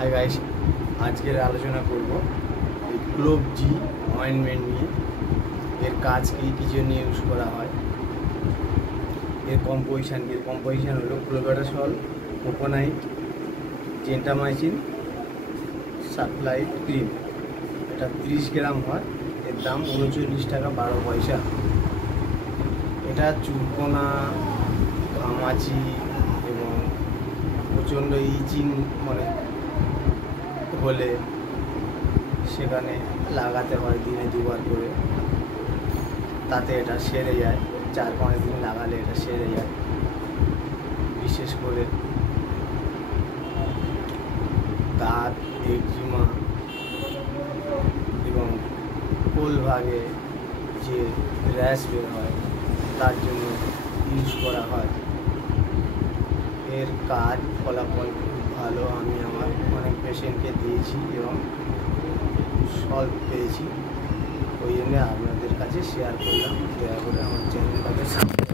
Hi guys, আজকের আলোচনা করব এই ক্লোভ জি অয়েনমেন্ট নিয়ে। এর কাজ কী জন্য ইউজ করা হয়, এর কম্পোজিশন হলো ক্লোবেটাসল, কোকোনাইট, জেন্টামাইসিন, সানলাইট ক্রিম। এটা 30 গ্রাম হয়। এর দাম 39 টাকা 12 পয়সা। এটা চুলকোনা, ঘামাচি এবং প্রচণ্ড ইচিং হলে সেখানে লাগাতে হয় দিনে 2বার করে। তাতে এটা সেরে যায়, 4-5 দিন লাগালে এটা সেরে যায়। বিশেষ করে দাঁত, একজিমা এবং কোল ভাগে যে র্যাশ বের হয় তার জন্য ইউজ করা হয়। এর কাজ ফলাফল খুব ভালো। আমি আমার অনেক পেশেন্টকে দিয়েছি এবং সলভ পেয়েছি। ওই জন্য আপনাদের কাছে শেয়ার করলাম। দয়া করে আমার চ্যানেলটাকে সাবস্ক্রাইব